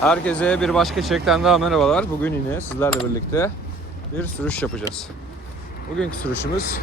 Herkese bir başka içerikten daha merhabalar. Bugün yine sizlerle birlikte bir sürüş yapacağız. Bugünkü sürüşümüz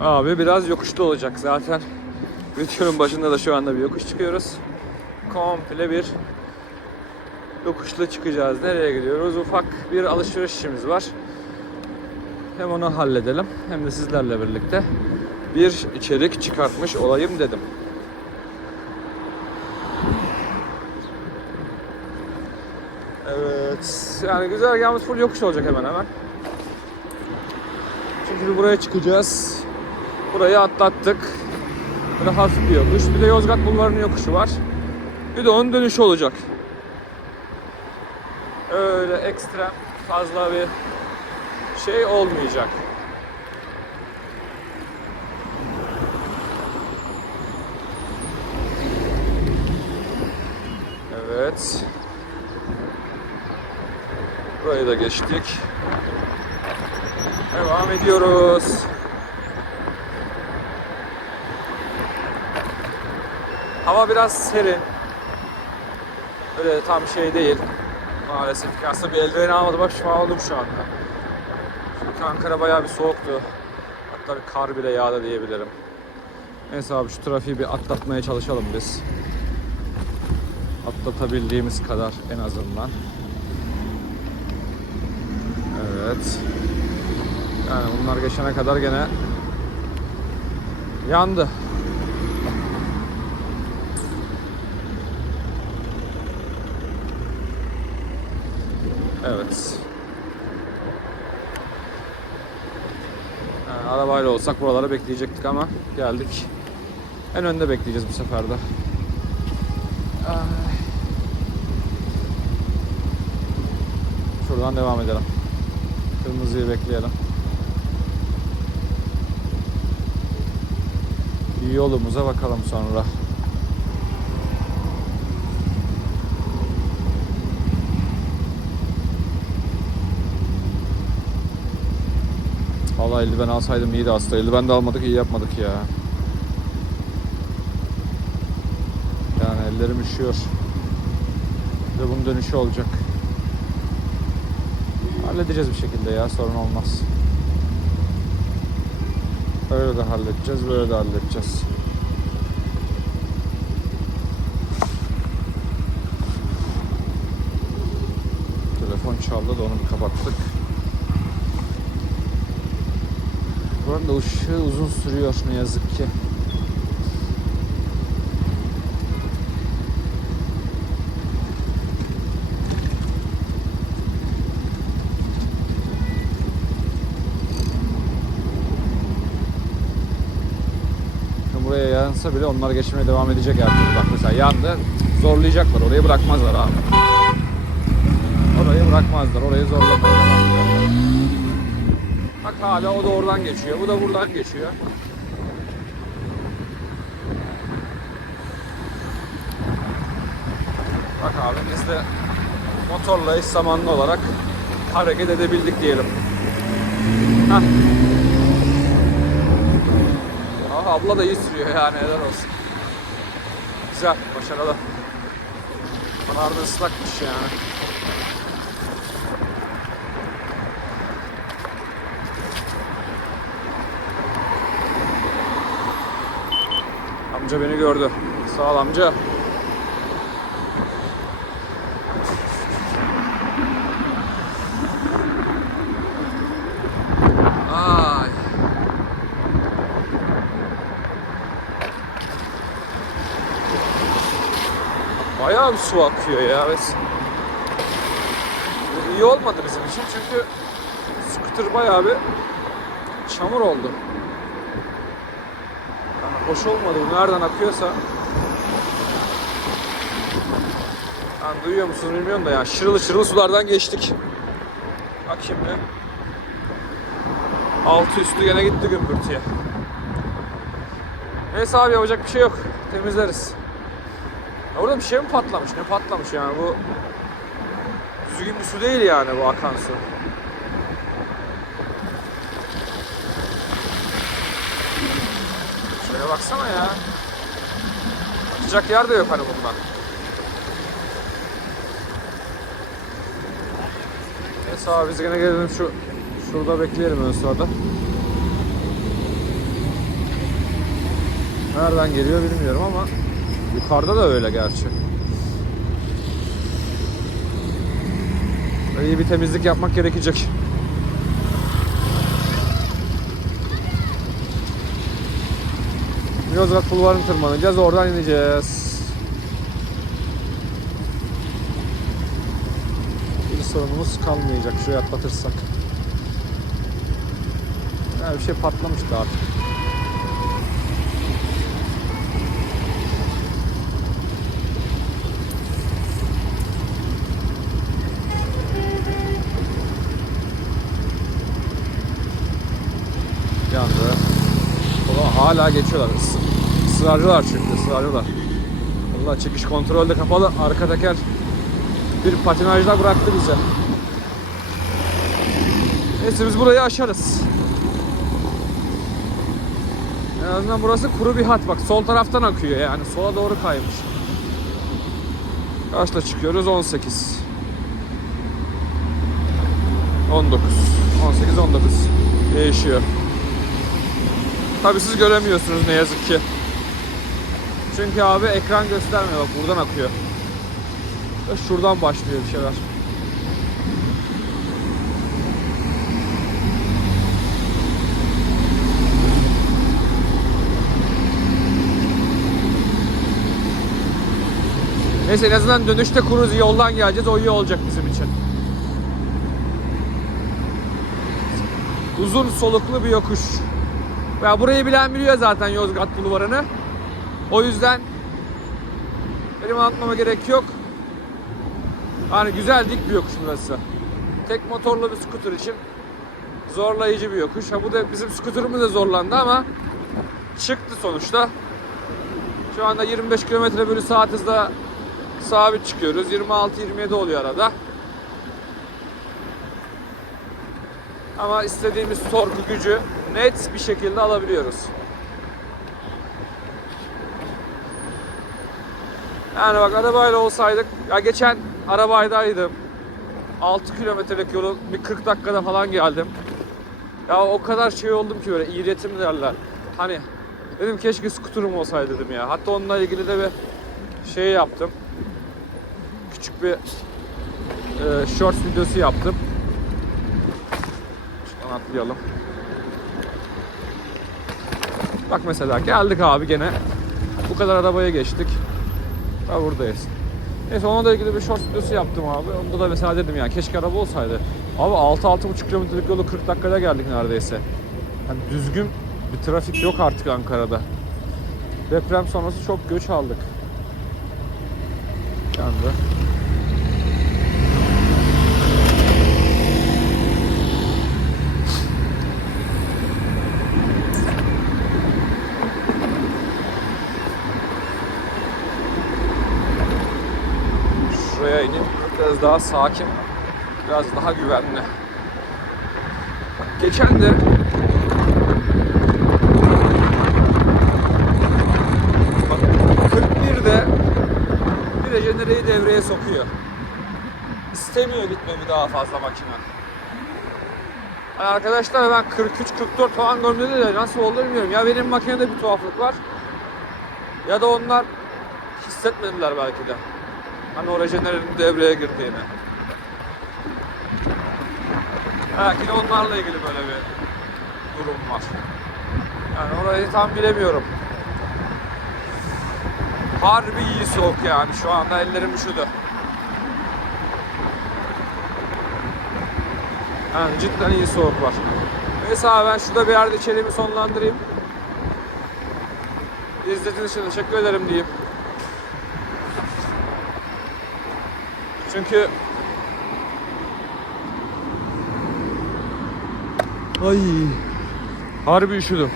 Abi biraz yokuşlu olacak zaten. Videonun başında da şu anda bir yokuş çıkıyoruz. Komple bir yokuşlu çıkacağız. Nereye gidiyoruz? Ufak bir alışveriş işimiz var. Hem onu halledelim hem de sizlerle birlikte bir içerik çıkartmış olayım dedim. Evet. Yani güzergahımız full yokuş olacak hemen hemen. Çünkü buraya çıkacağız. Burayı atlattık. Burada hafif bir yokuş. Bir de Yozgat Bulvarı'nın yokuşu var. Bir de onun dönüşü olacak. Öyle ekstrem fazla bir şey olmayacak. Evet. Burayı da geçtik. Devam ediyoruz. Hava biraz serin. Öyle tam şey değil. Maalesef aslında bir eldiveni almadım. Bak şu oldum şu anda. Çünkü Ankara bayağı bir soğuktu. Hatta bir kar bile yağdı diyebilirim. Neyse abi şu trafiği bir atlatmaya çalışalım biz. Atlatabildiğimiz kadar en azından. Evet. Yani bunlar geçene kadar gene yandı. Evet. Yani arabayla olsak buralara bekleyecektik ama geldik. En önde bekleyeceğiz bu sefer de. Ay. Şuradan devam edelim. Kırmızıyı bekleyelim. Yolumuza bakalım sonra. Valla eldiven alsaydım iyiydi aslında. Eldiven de almadık iyi yapmadık ya. Yani ellerim üşüyor. De bunun dönüşü olacak. Halledeceğiz bir şekilde ya sorun olmaz. Öyle de halledeceğiz, böyle de halledeceğiz. Telefon çaldı da onu kapattık. Buranın da ışığı uzun sürüyor ne yazık ki. Buraya yansa bile onlar geçmeye devam edecek her. Bak mesela yandı, zorlayacaklar. Orayı bırakmazlar abi. Orayı bırakmazlar. Orayı ederler. Bak hala o da oradan geçiyor. Bu da buradan geçiyor. Bak abi biz de motorla eş zamanlı olarak hareket edebildik diyelim. Hah. Aha, abla da iyi sürüyor yani helal olsun. Güzel, başarılı. Bunlar da ıslakmış yani. Amca beni gördü. Sağ ol amca. Bayağı bir su akıyor ya. Bu iyi olmadı bizim için çünkü scooter bayağı bir çamur oldu. Yani hoş olmadı bu nereden akıyorsa. Yani duyuyor musunuz bilmiyorum da ya şırılı şırılı sulardan geçtik. Bak şimdi. Altı üstü gene gitti gümbürtüye. Neyse abi yapacak bir şey yok. Temizleriz. Orada bir şey mi patlamış? Ne patlamış yani bu düzgün bir su değil yani bu akan su. Şuraya baksana ya. Yatacak yer de yok hani bunda. Neyse abi biz gene gelelim şu şurada bekleyelim ön sırada. Nereden geliyor bilmiyorum ama yukarıda da öyle gerçi. İyi bir temizlik yapmak gerekecek. Yozgat Bulvarı'nı tırmanacağız. Oradan ineceğiz. Bir sorunumuz kalmayacak. Şuraya atlatırsak. Yani bir şey patlamıştı artık. Hala geçiyorlar. Is- Israrcılar çünkü ısrarcılar. Valla çıkış kontrolde kapalı. Arka teker bir patinajda bıraktı bize. Neyse biz burayı aşarız. En azından burası kuru bir hat bak. Sol taraftan akıyor yani. Sola doğru kaymış. Kaçta çıkıyoruz? 18. 19. 18 19. Değişiyor. Tabi siz göremiyorsunuz ne yazık ki. Çünkü abi ekran göstermiyor bak buradan akıyor. Ve şuradan başlıyor bir şeyler. Neyse en azından dönüşte kuruz yoldan geleceğiz. O iyi olacak bizim için. Uzun soluklu bir yokuş. Ya burayı bilen biliyor zaten Yozgat Bulvarı'nı. O yüzden benim anlatmama gerek yok. Hani güzel dik bir yokuş burası. Tek motorlu bir scooter için zorlayıcı bir yokuş. Ha bu da bizim scooter'ımız da zorlandı ama çıktı sonuçta. Şu anda 25 km bölü saat hızla sabit çıkıyoruz. 26-27 oluyor arada. Ama istediğimiz torku gücü net bir şekilde alabiliyoruz. Yani bak arabayla olsaydık, ya geçen arabaydaydım. 6 kilometrelik yolu bir 40 dakikada falan geldim. Ya o kadar şey oldum ki böyle iğretim derler. Hani dedim keşke skuterum olsaydı dedim ya. Hatta onunla ilgili de bir şey yaptım. Küçük bir e, shorts videosu yaptım. Atlayalım. Bak mesela geldik abi gene. Bu kadar arabaya geçtik. Ha buradayız. Neyse onunla ilgili bir short videosu yaptım abi. Onda da mesela dedim ya keşke araba olsaydı. Abi 6-6,5 kilometrelik yolu 40 dakikada geldik neredeyse. Yani düzgün bir trafik yok artık Ankara'da. Deprem sonrası çok göç aldık. Yandı. Şuraya inip daha sakin, biraz daha güvenli. Geçen de bak, 41'de bir rejenereyi devreye sokuyor. İstemiyor gitmemi daha fazla makine. Yani arkadaşlar ben 43-44 falan gömdüğümde de nasıl oldu bilmiyorum. Ya benim makinede bir tuhaflık var. Ya da onlar hissetmediler belki de. Hani o rejenerenin devreye girdiğini. Belki de onlarla ilgili böyle bir durum var. Yani orayı tam bilemiyorum. Harbi iyi soğuk yani şu anda ellerim üşüdü. Yani cidden iyi soğuk var. Abi ben şurada bir yerde içeriğimi sonlandırayım. İzlediğiniz için teşekkür ederim diyeyim. Çünkü Ay Harbi üşüdüm.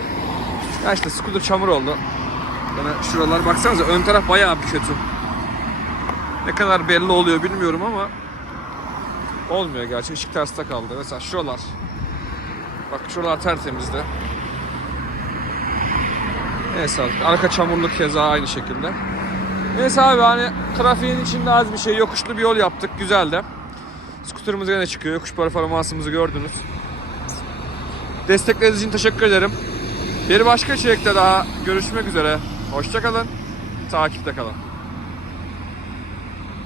Ya işte scooter çamur oldu. Bana şuralar baksanıza ön taraf bayağı bir kötü. Ne kadar belli oluyor bilmiyorum ama olmuyor gerçi ışık terste kaldı. Mesela şuralar. Bak şuralar tertemizdi. Neyse arka çamurluk keza aynı şekilde. Neyse abi hani trafiğin içinde az bir şey yokuşlu bir yol yaptık. Güzel de. Skuterımız yine çıkıyor. Yokuş performansımızı gördünüz. Destekleriniz için teşekkür ederim. Bir başka içerikte daha görüşmek üzere. Hoşçakalın. Takipte kalın.